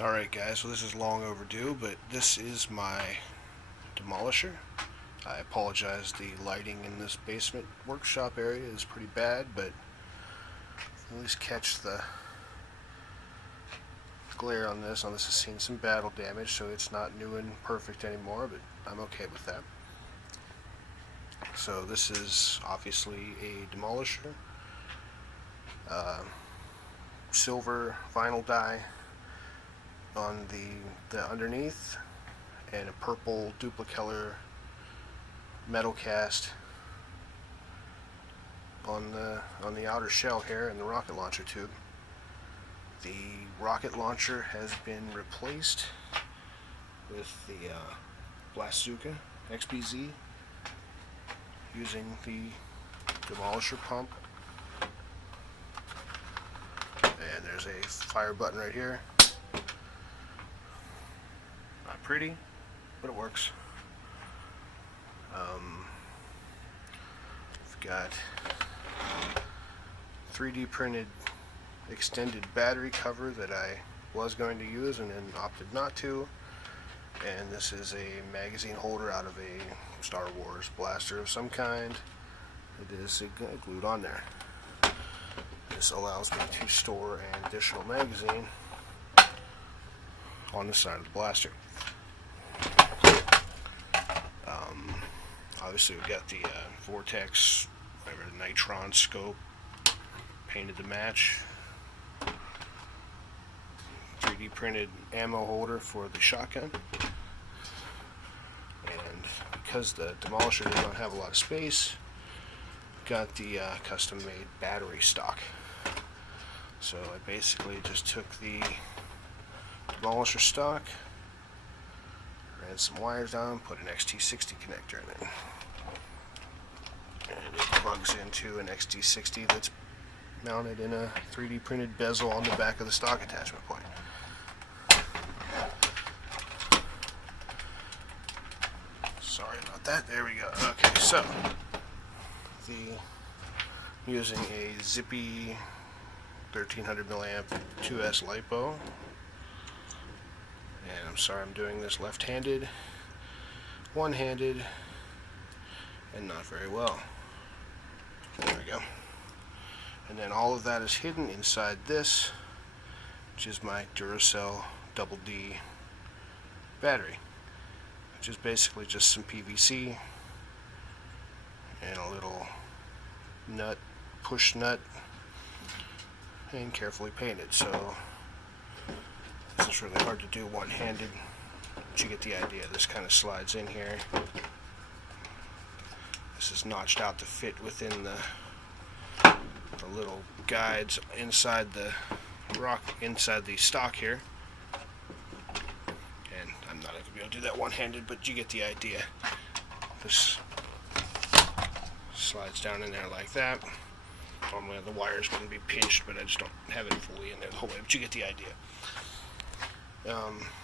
Alright guys, so this is long overdue, but this is my Demolisher. I apologize, the lighting in this basement workshop area is pretty bad, but at least catch the glare on this. This has seen some battle damage, so it's not new and perfect anymore, but I'm okay with that. So this is obviously a Demolisher. Silver vinyl dye on the underneath, and a purple duplicolor metal cast on the outer shell here and the rocket launcher tube. The rocket launcher has been replaced with the Blastzuka XBZ using the Demolisher pump. And there's a fire button right here. Not pretty, but it works. I've got 3D printed extended battery cover that I was going to use and then opted not to. And this is a magazine holder out of a Star Wars blaster of some kind. It is glued on there. This allows me to store an additional magazine on the side of the blaster. Obviously we've got the Vortex, whatever, Nitron scope, painted to match. 3D printed ammo holder for the shotgun. And because the Demolisher does not have a lot of space, got the custom made battery stock. So I basically just took the Demolisher stock, ran some wires down, put an XT60 connector in it. And it plugs into an XT60 that's mounted in a 3D printed bezel on the back of the stock attachment point. Sorry about that. There we go. Okay, so using a zippy 1300 milliamp 2S LiPo, and I'm sorry I'm doing this left-handed, one-handed, and not very well. There we go. And then all of that is hidden inside this, which is my Duracell Double D battery, which is basically just some PVC and a little nut, push nut, and carefully painted. So this is really hard to do one-handed, but you get the idea. This kind of slides in here. This is notched out to fit within the little guides inside the inside the stock here. And I'm not going to be able to do that one-handed, but you get the idea. This slides down in there like that. Normally the wire is going to be pinched, but I just don't have it fully in there the whole way, but you get the idea.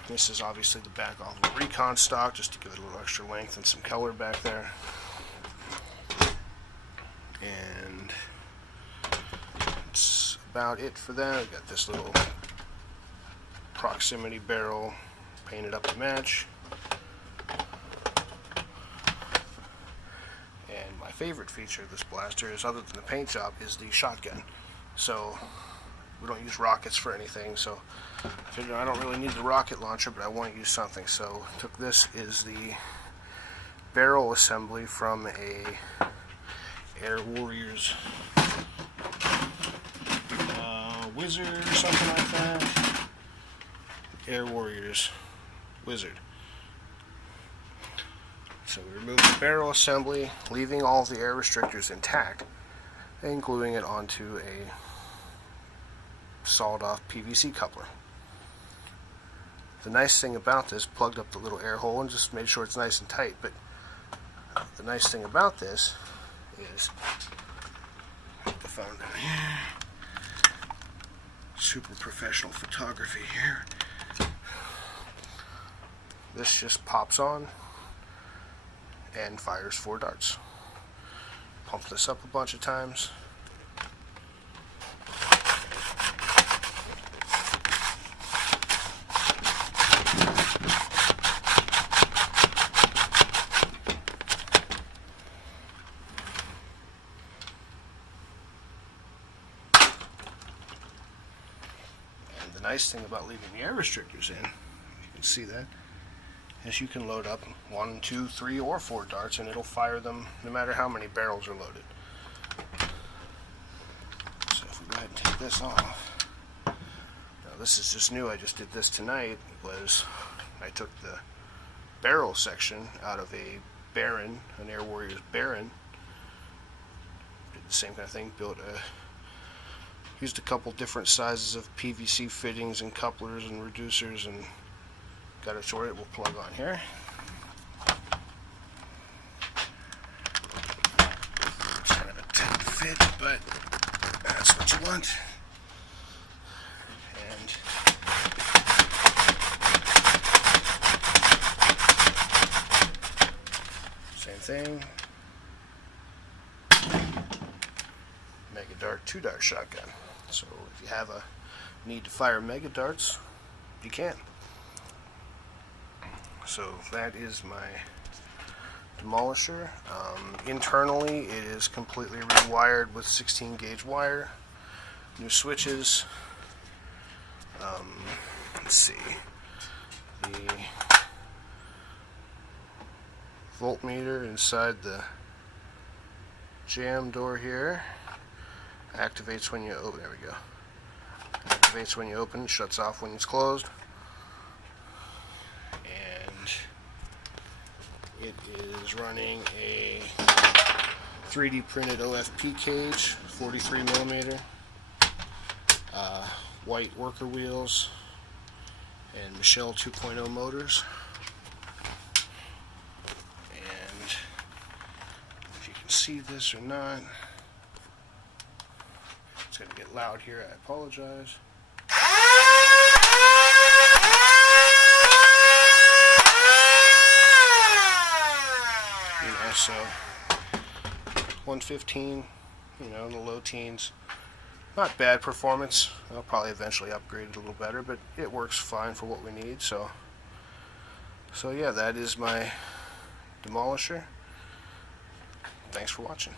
This is obviously the back off of a Recon stock, just to give it a little extra length and some color back there. And that's about it for that. I've got this little proximity barrel painted up to match. And my favorite feature of this blaster is, other than the paint job, is the shotgun. So we don't use rockets for anything, so I figured I don't really need the rocket launcher, but I want to use something. So I took this is the barrel assembly from a Air Warriors Wizard or something like that. Air Warriors Wizard. So we removed the barrel assembly, leaving all the air restrictors intact, and gluing it onto a sawed off PVC coupler. The nice thing about this, plugged up the little air hole and just made sure it's nice and tight, but the nice thing about this is, put the phone down here, super professional photography here, this just pops on and fires 4 darts. Pump this up a bunch of times, nice thing about leaving the air restrictors in, you can see that, is you can load up 1, 2, 3, or 4 darts and it'll fire them no matter how many barrels are loaded. So if we go ahead and take this off. Now this is just new, I just did this tonight, was I took the barrel section out of a Baron, an Air Warriors Baron. Did the same kind of thing, used a couple different sizes of PVC fittings and couplers and reducers and got it to where it will plug on here. It's kind of a tight fit, but that's what you want. And same thing. Mega Dart 2-dart shotgun. So if you have a need to fire mega darts, you can. So that is my Demolisher. Internally, it is completely rewired with 16 gauge wire, new switches. Let's see, the voltmeter inside the jam door here activates when you open. There we go. Activates when you open, shuts off when it's closed. It is running a 3D printed OFP cage, 43 millimeter, white worker wheels, and Michelle 2.0 motors. And if you can see this or not, it's going to get loud here, I apologize. So 115, in the low teens. Not bad performance. I'll probably eventually upgrade it a little better, but it works fine for what we need. So yeah, that is my Demolisher. Thanks for watching.